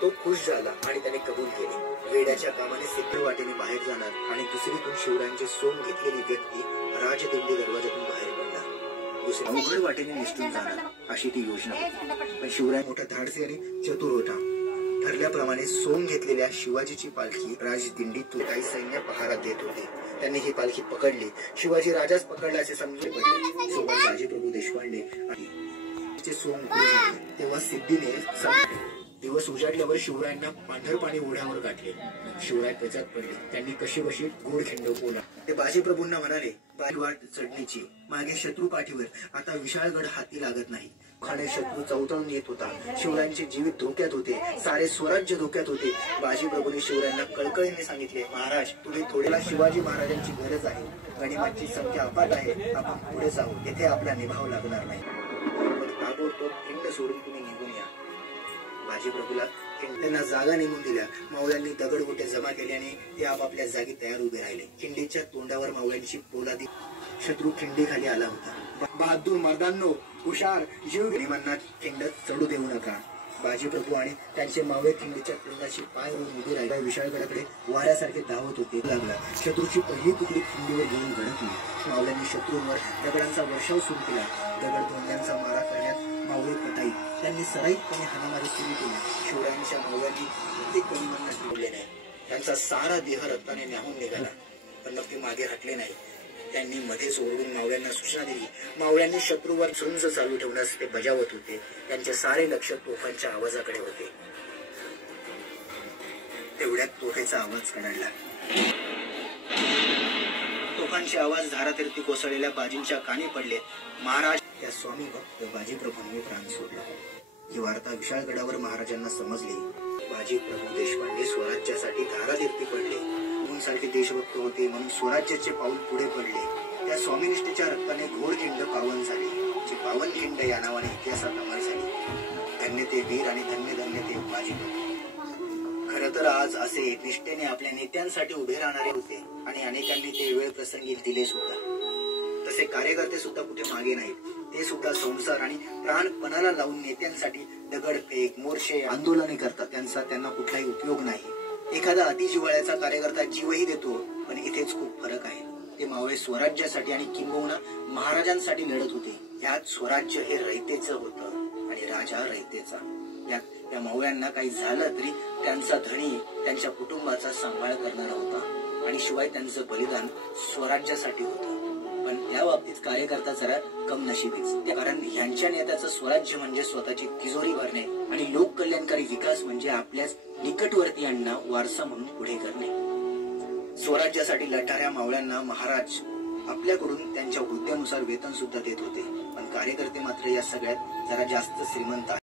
तो खुश झाला आणि त्याने कबूल केले। वेड्याच्या कामाने सिद्ध वाटेने बाहेर जाणार आणि दुसरीतून शिवरायांचे सोंग घेतलेली व्यक्ती राजदिंडी दरवाजातून बाहेर पडणार, दुसरी अवघड वाटेने निसटून जाणार अशी ती योजना होती। पण शिवराय मोठा धाडसी आणि चतुर होता। ठरल्याप्रमाणे सोंग घेतलेल्या शिवाजीची पालखी राजदिंडीतून काही सैन्य पहारा देत होते। त्यांनी ही पालखी पकडली। शिवाजी राजाच पकडला असे समजून पडले। सोबत बाजीप्रभू देशपांडे आणि सोंग तेव्हा सिद्धीने दिवस उजाडल्यावर शिवरायांना पांढरपाणी ओढ्यावर गाठले। शिवराय त्याच्यात पडले। त्यांनी कशी बशी गोड खिंड बोला ते बाजीप्रभूंना म्हणाले, वाट चढणीची मागे शत्रू पाठीवर आता विशाळगड हाती लागत नाही। खाणे शत्रू चौतळून येत होता। शिवरायांचे जीवित धोक्यात होते, सारे स्वराज्य धोक्यात होते। बाजीप्रभूंनी शिवरायांना कळकळीने सांगितले, महाराज तुम्ही थोडेला शिवाजी महाराजांची गरज आहे। गणिमाची संख्या अफाट आहे, आपण पुढे जाऊ, येथे आपला निभाव लागणार नाही। ताबडतोब खिंड सोडून तुम्ही निघून या। बाजीप्रभूला त्यांना जागा नेमून दिल्या। मावळ्यांनी दगडगोटे जमा केल्याने ते आपापल्या जागी तयार उभे राहिले। खिंडीच्या तोंडावर मावळ्यांची पोलादी शत्रू खिंडी खाली आला होता। बहादूर मर्दांनो, हुशार, जीव गनिमांना खिंडत चढू देऊ नका। बाजीप्रभू आणि त्यांचे मावळे खिंडीच्या तोंडाशी पाय रोवून उभे राहिले। विशाळगडाकडे वाऱ्यासारखे धावत होते। लागला शत्रूची पहिली तुकडी खिंडीवर घेऊन धडकली। मावळ्यांनी शत्रूंवर दगडांचा वर्षाव सुरू केला। दगड धोंड्यांचा मारा करण्यात मावळे कटाई। त्यांनी सराईतपणे हाणामारी सुरू केली। शिवरायांच्या मावळ्यांनी प्रत्येक गनिमांना ठेवले नाही। त्यांचा सारा देह रक्ताने न्याहून निघाला, पण मग ते मागे हटले नाही। त्यांनी मध्येच ओरडून मावळ्यांना सूचना दिली। मावळ्यांनी शत्रूवर झुंज चालू ठेवण्यास ते बजावत होते। त्यांचे सारे लक्ष तोफांच्या आवाजाकडे होते। तेवढ्यात तोफेचा आवाज कडाडला। तोफांचे आवाज धारातीर्थी कोसळलेल्या बाजींच्या कानी पडले। महाराज त्या स्वामी भक्त बाजीप्रभूंनी प्राण सोडला। ही वार्ता विशाळगडावर महाराजांना समजली। बाजीप्रभू देशपांडे स्वराज्यासाठी धारातीर्थी पडले। सारखे देशभक्त होते म्हणून स्वराज्याचे पाऊल पुढे पडले। त्या स्वामीनिष्ठेच्या रक्ताने घोड खिंड पावन झाली, जी पावन खिंड या नावाने इतिहासात अमर झाली। धन्य ते वीर आणि धन्य धन्य ते बाजीप्रभू। खरं तर आज असे निष्ठेने आपल्या नेत्यांसाठी उभे राहणारे होते आणि अनेकांनी ते वेळ प्रसंगी दिले सुद्धा। तसे कार्यकर्ते सुद्धा कुठे मागे नाहीत। ते सुद्धा संसार आणि प्राणपणाला लावून नेत्यांसाठी दगडफेक, मोर्चे, आंदोलने करतात। त्यांना कुठलाही उपयोग नाही। एखादा अतिजिव्हाळ्याचा कार्यकर्ता जीवही देतो, पण इथेच खूप फरक आहे। ते मावळे स्वराज्यासाठी आणि किंबहुना महाराजांसाठी लढत होते। यात स्वराज्य हे रयतेचं होतं आणि राजा रयतेचा। यात त्या मावळ्यांना काही झालं तरी त्यांचा धणी त्यांच्या कुटुंबाचा सांभाळ करणारा होता आणि शिवाय त्यांचं बलिदान स्वराज्यासाठी होतं। पण त्या बाबतीत कार्यकर्ता जरा कम नशिबीच, कारण ह्यांच्या नेत्याचं स्वराज्य म्हणजे स्वतःची तिजोरी भरणे आणि लोक कल्याणकारी विकास म्हणजे आपल्याच निकटवर्तीयांना वारसा म्हणून पुढे करणे। स्वराज्यासाठी लढणाऱ्या मावळ्यांना महाराज आपल्याकडून त्यांच्या हुद्द्यानुसार वेतन सुद्धा देत होते, पण कार्यकर्ते मात्र या सगळ्यात जरा जास्त श्रीमंत